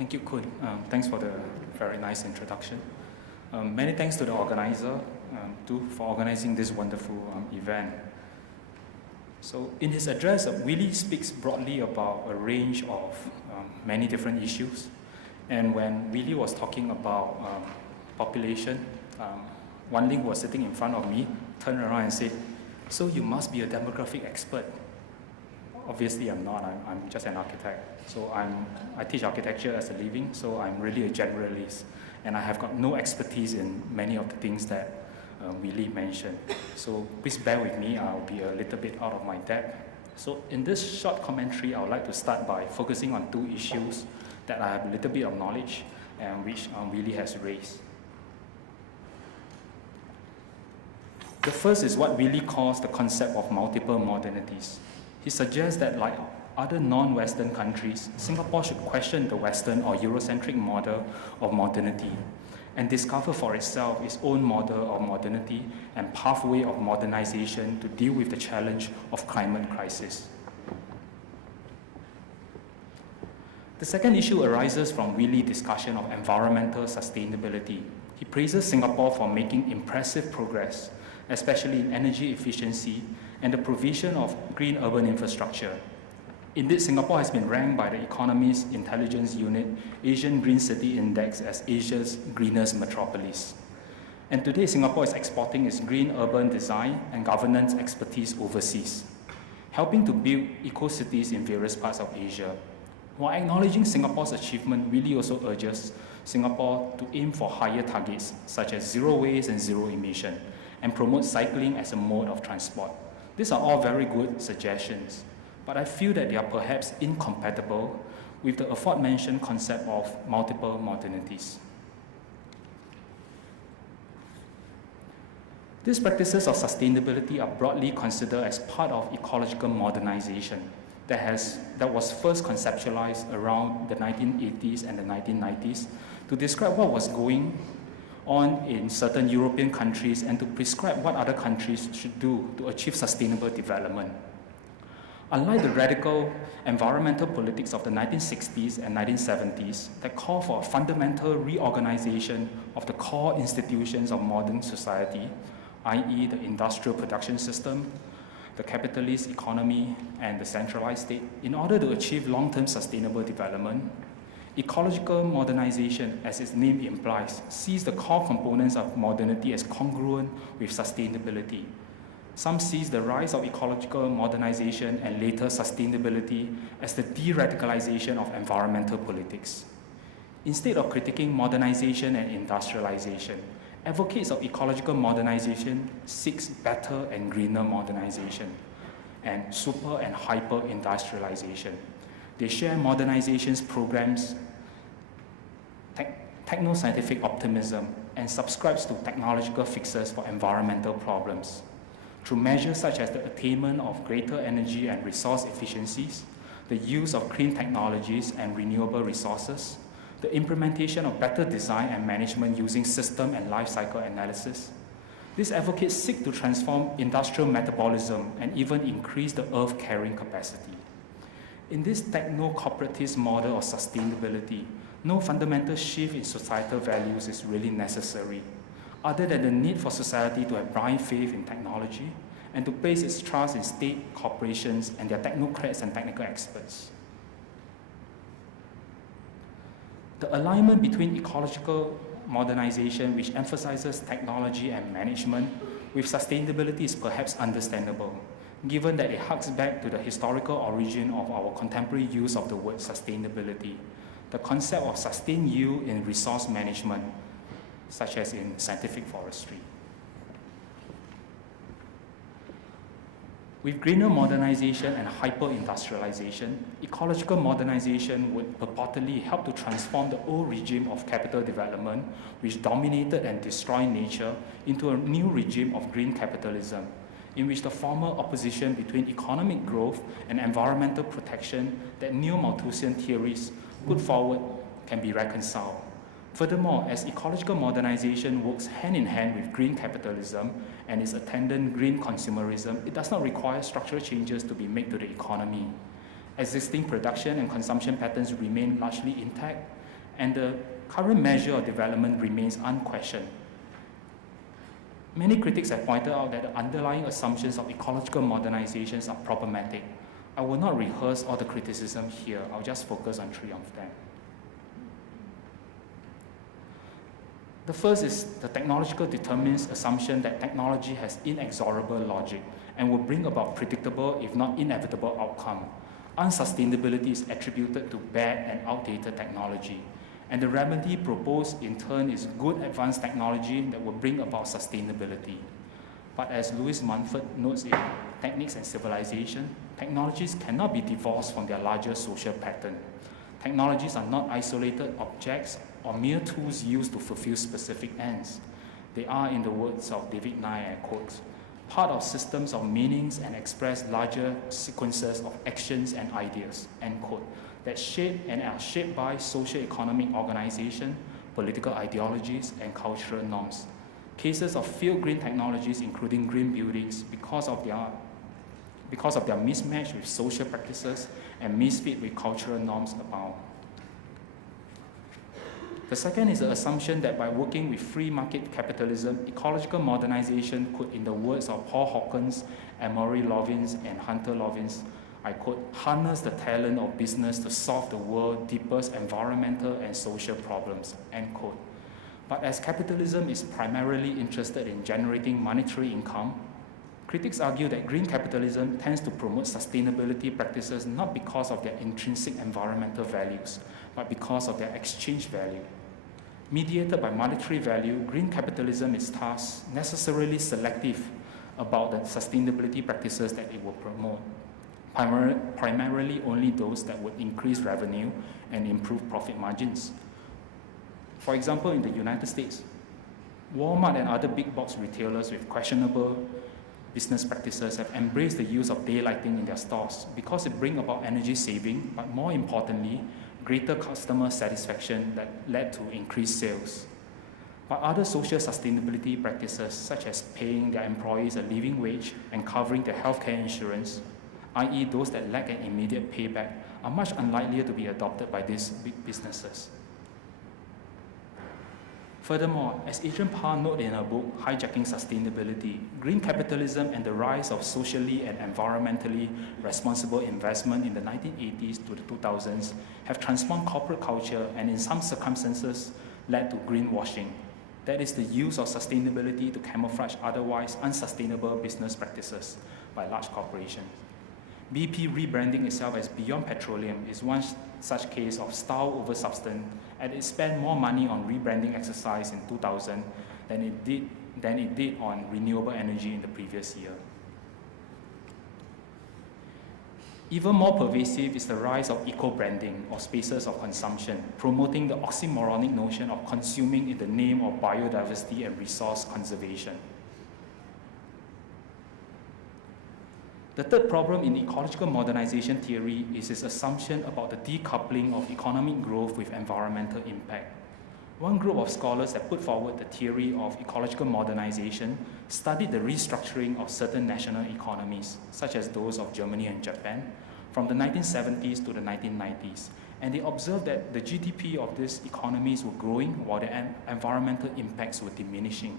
Thank you, Kun. Thanks for the very nice introduction. Many thanks to the organizer too for organizing this wonderful event. So in his address, Willie speaks broadly about a range of many different issues. And when Willie was talking about population, Wan Ling was sitting in front of me, turned around and said, "So you must be a demographic expert." Obviously, I'm not. I'm just an architect. So I teach architecture as a living, so I'm really a generalist. And I have got no expertise in many of the things that Willie mentioned. So please bear with me. I'll be a little bit out of my depth. So in this short commentary, I would like to start by focusing on two issues that I have a little bit of knowledge and which Willie has raised. The first is what Willie calls the concept of multiple modernities. He suggests that, like other non-Western countries, Singapore should question the Western or Eurocentric model of modernity and discover for itself its own model of modernity and pathway of modernization to deal with the challenge of climate crisis. The second issue arises from Willie's discussion of environmental sustainability. He praises Singapore for making impressive progress, especially in energy efficiency and the provision of green urban infrastructure. Indeed, Singapore has been ranked by the Economist Intelligence Unit Asian Green City Index as Asia's greenest metropolis. And today, Singapore is exporting its green urban design and governance expertise overseas, helping to build eco-cities in various parts of Asia. While acknowledging Singapore's achievement, Willie also urges Singapore to aim for higher targets, such as zero waste and zero emission, and promote cycling as a mode of transport. These are all very good suggestions, but I feel that they are perhaps incompatible with the aforementioned concept of multiple modernities. These practices of sustainability are broadly considered as part of ecological modernization that was first conceptualized around the 1980s and the 1990s to describe what was going on in certain European countries and to prescribe what other countries should do to achieve sustainable development. Unlike the radical environmental politics of the 1960s and 1970s that call for a fundamental reorganization of the core institutions of modern society, i.e. the industrial production system, the capitalist economy, and the centralized state, in order to achieve long-term sustainable development, ecological modernization, as its name implies, sees the core components of modernity as congruent with sustainability. Some sees the rise of ecological modernization and later sustainability as the de-radicalization of environmental politics. Instead of critiquing modernization and industrialization, advocates of ecological modernization seeks better and greener modernization and super and hyper-industrialization. They share modernization's programs, techno-scientific optimism, and subscribes to technological fixes for environmental problems. Through measures such as the attainment of greater energy and resource efficiencies, the use of clean technologies and renewable resources, the implementation of better design and management using system and life cycle analysis, these advocates seek to transform industrial metabolism and even increase the Earth carrying capacity. In this techno-corporatist model of sustainability, no fundamental shift in societal values is really necessary, other than the need for society to have blind faith in technology and to place its trust in state corporations and their technocrats and technical experts. The alignment between ecological modernization, which emphasizes technology and management, with sustainability is perhaps understandable, given that it harks back to the historical origin of our contemporary use of the word sustainability, the concept of sustained yield in resource management, such as in scientific forestry. With greener modernization and hyper-industrialization, ecological modernization would purportedly help to transform the old regime of capital development, which dominated and destroyed nature, into a new regime of green capitalism, in which the former opposition between economic growth and environmental protection that new Malthusian theories put forward can be reconciled. Furthermore, as ecological modernization works hand in hand with green capitalism and its attendant green consumerism, it does not require structural changes to be made to the economy. Existing production and consumption patterns remain largely intact, and the current measure of development remains unquestioned. Many critics have pointed out that the underlying assumptions of ecological modernizations are problematic. I will not rehearse all the criticism here, I'll just focus on 3 of them. The first is the technological determinist assumption that technology has inexorable logic and will bring about predictable, if not inevitable, outcome. Unsustainability is attributed to bad and outdated technology, and the remedy proposed in turn is good advanced technology that will bring about sustainability. But as Louis Mumford notes in Techniques and Civilization, technologies cannot be divorced from their larger social pattern. Technologies are not isolated objects or mere tools used to fulfill specific ends. They are, in the words of David Nye, I quote, part of systems of meanings and express larger sequences of actions and ideas, end quote, that shape and are shaped by socio-economic organization, political ideologies, and cultural norms. Cases of failed green technologies, including green buildings, because of their mismatch with social practices and misfit with cultural norms abound. The second is the assumption that by working with free market capitalism, ecological modernization could, in the words of Paul Hawkins, Amory Lovins, and Hunter Lovins, I quote, harness the talent of business to solve the world's deepest environmental and social problems, end quote. But as capitalism is primarily interested in generating monetary income, critics argue that green capitalism tends to promote sustainability practices not because of their intrinsic environmental values, but because of their exchange value. Mediated by monetary value, green capitalism is thus necessarily selective about the sustainability practices that it will promote, primarily only those that would increase revenue and improve profit margins. For example, in the United States, Walmart and other big box retailers with questionable business practices have embraced the use of daylighting in their stores because it brings about energy saving, but more importantly, greater customer satisfaction that led to increased sales. But other social sustainability practices, such as paying their employees a living wage and covering their healthcare insurance, i.e. those that lack an immediate payback, are much unlikelier to be adopted by these big businesses. Furthermore, as Adrian Parr noted in her book, Hijacking Sustainability, green capitalism and the rise of socially and environmentally responsible investment in the 1980s to the 2000s have transformed corporate culture and in some circumstances led to greenwashing. That is the use of sustainability to camouflage otherwise unsustainable business practices by large corporations. BP rebranding itself as Beyond Petroleum is one such case of style over substance, and it spent more money on rebranding exercise in 2000 than it did on renewable energy in the previous year. Even more pervasive is the rise of eco-branding, or spaces of consumption, promoting the oxymoronic notion of consuming in the name of biodiversity and resource conservation. The third problem in ecological modernization theory is its assumption about the decoupling of economic growth with environmental impact. One group of scholars that put forward the theory of ecological modernization studied the restructuring of certain national economies, such as those of Germany and Japan, from the 1970s to the 1990s, and they observed that the GDP of these economies were growing while their environmental impacts were diminishing.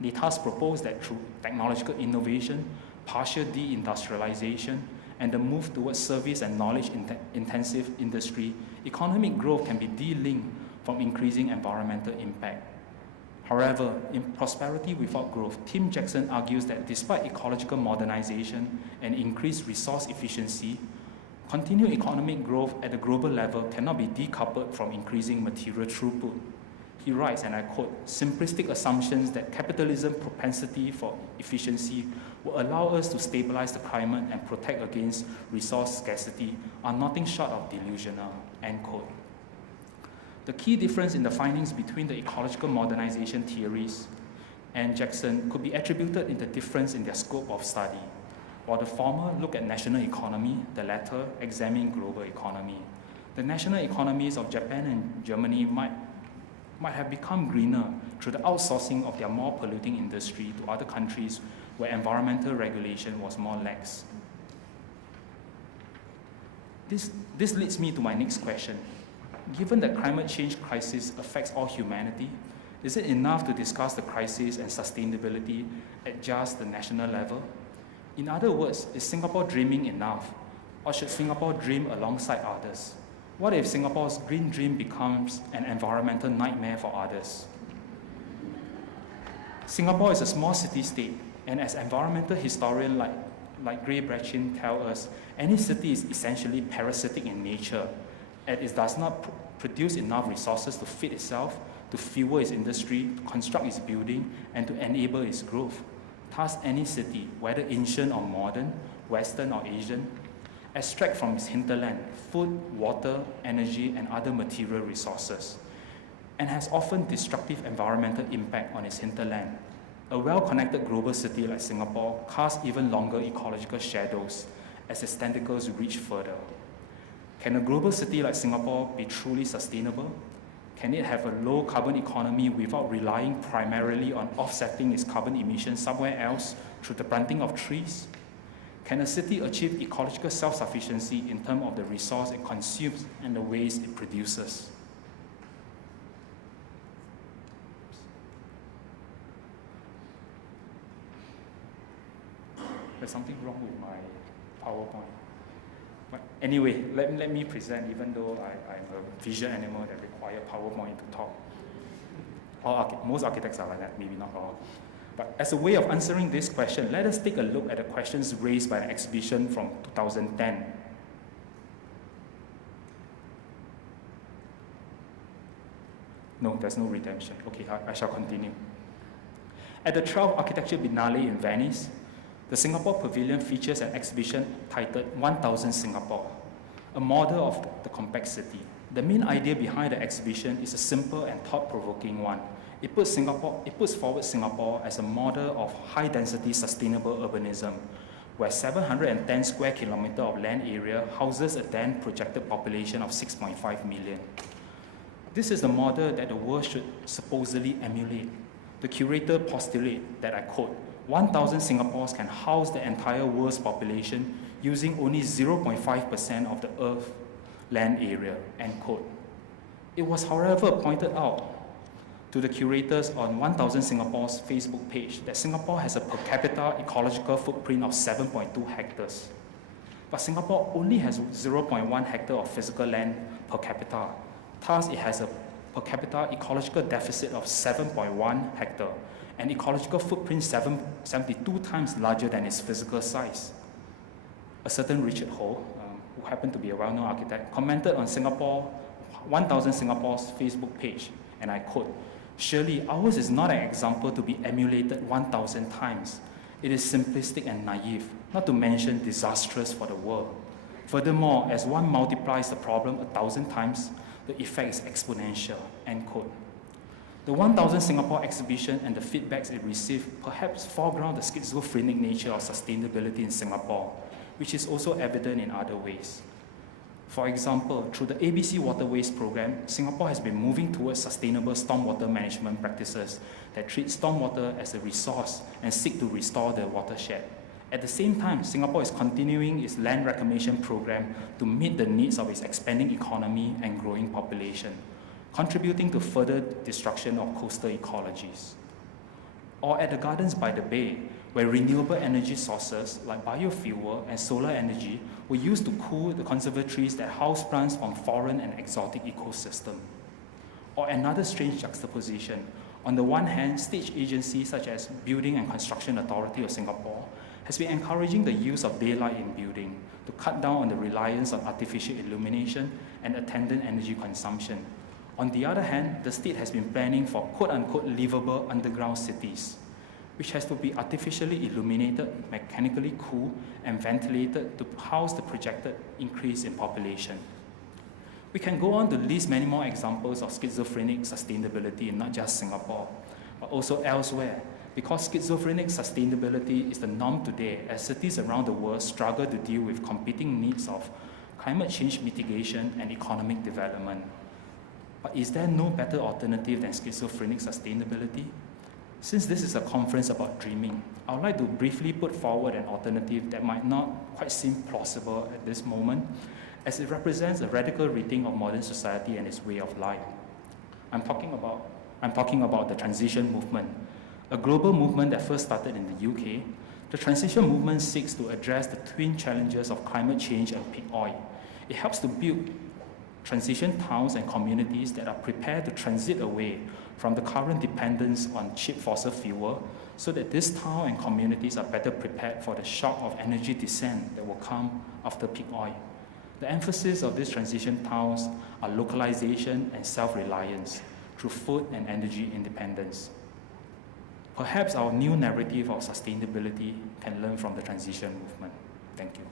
They thus proposed that through technological innovation, partial deindustrialization, and the move towards service and knowledge-intensive industry, economic growth can be de-linked from increasing environmental impact. However, in Prosperity Without Growth, Tim Jackson argues that despite ecological modernization and increased resource efficiency, continued economic growth at the global level cannot be decoupled from increasing material throughput. He writes, and I quote, simplistic assumptions that capitalism's propensity for efficiency will allow us to stabilize the climate and protect against resource scarcity are nothing short of delusional, end quote. The key difference in the findings between the ecological modernization theories and Jackson could be attributed in the difference in their scope of study. While the former look at national economy, the latter examine global economy. The national economies of Japan and Germany might have become greener through the outsourcing of their more polluting industry to other countries where environmental regulation was more lax. This leads me to my next question. given that climate change crisis affects all humanity, is it enough to discuss the crisis and sustainability at just the national level? In other words, is Singapore dreaming enough? Or should Singapore dream alongside others? What if Singapore's green dream becomes an environmental nightmare for others? Singapore is a small city-state, and as environmental historian like Gray Brechin tell us, any city is essentially parasitic in nature, and it does not produce enough resources to feed itself, to fuel its industry, to construct its building, and to enable its growth. Thus, any city, whether ancient or modern, Western or Asian, extract from its hinterland food, water, energy, and other material resources, and has often destructive environmental impact on its hinterland. A well-connected global city like Singapore casts even longer ecological shadows as its tentacles reach further. Can a global city like Singapore be truly sustainable? Can it have a low carbon economy without relying primarily on offsetting its carbon emissions somewhere else through the planting of trees? Can a city achieve ecological self-sufficiency in terms of the resource it consumes and the waste it produces? There's something wrong with my PowerPoint. But anyway, let me present, even though I'm a visual animal that requires PowerPoint to talk. Most architects are like that, maybe not all. But as a way of answering this question, let us take a look at the questions raised by an exhibition from 2010. No, there's no redemption. Okay, I shall continue. At the 12th Architecture Biennale in Venice, the Singapore Pavilion features an exhibition titled 1000 Singapore, a model of the compact city. The main idea behind the exhibition is a simple and thought-provoking one. It puts forward Singapore as a model of high-density sustainable urbanism, where 710 square kilometers of land area houses a then projected population of 6.5 million. This is the model that the world should supposedly emulate. The curator postulate that I quote, 1,000 Singapores can house the entire world's population using only 0.5% of the Earth's land area, end quote. It was, however, pointed out to the curators on 1,000 Singapore's Facebook page that Singapore has a per capita ecological footprint of 7.2 hectares. But Singapore only has 0.1 hectare of physical land per capita. Thus, it has a per capita ecological deficit of 7.1 hectare, an ecological footprint 72 times larger than its physical size. A certain Richard Ho, who happened to be a well-known architect, commented on 1,000 Singapore's Facebook page, and I quote, "Surely ours is not an example to be emulated 1,000 times. It is simplistic and naive, not to mention disastrous for the world. Furthermore, as one multiplies the problem 1,000 times, the effect is exponential," end quote. The 1000 Singapore exhibition and the feedbacks it received perhaps foreground the schizophrenic nature of sustainability in Singapore, which is also evident in other ways. For example, through the ABC Waterways program, Singapore has been moving towards sustainable stormwater management practices that treat stormwater as a resource and seek to restore the watershed. At the same time, Singapore is continuing its land reclamation program to meet the needs of its expanding economy and growing population, contributing to further destruction of coastal ecologies. Or at the Gardens by the Bay, where renewable energy sources like biofuel and solar energy were used to cool the conservatories that house plants from foreign and exotic ecosystems. Or another strange juxtaposition. On the one hand, state agencies such as Building and Construction Authority of Singapore has been encouraging the use of daylight in building to cut down on the reliance on artificial illumination and attendant energy consumption. On the other hand, the state has been planning for quote-unquote livable underground cities, which has to be artificially illuminated, mechanically cooled, and ventilated to house the projected increase in population. We can go on to list many more examples of schizophrenic sustainability in not just Singapore, but also elsewhere, because schizophrenic sustainability is the norm today as cities around the world struggle to deal with competing needs of climate change mitigation and economic development. But is there no better alternative than schizophrenic sustainability? Since this is a conference about dreaming, I would like to briefly put forward an alternative that might not quite seem plausible at this moment, as it represents a radical rethink of modern society and its way of life. I'm talking about the transition movement, a global movement that first started in the UK. The transition movement seeks to address the twin challenges of climate change and peak oil. It helps to build transition towns and communities that are prepared to transit away from the current dependence on cheap fossil fuel, so that these towns and communities are better prepared for the shock of energy descent that will come after peak oil. The emphasis of these transition towns are localization and self-reliance through food and energy independence. Perhaps our new narrative of sustainability can learn from the transition movement. Thank you.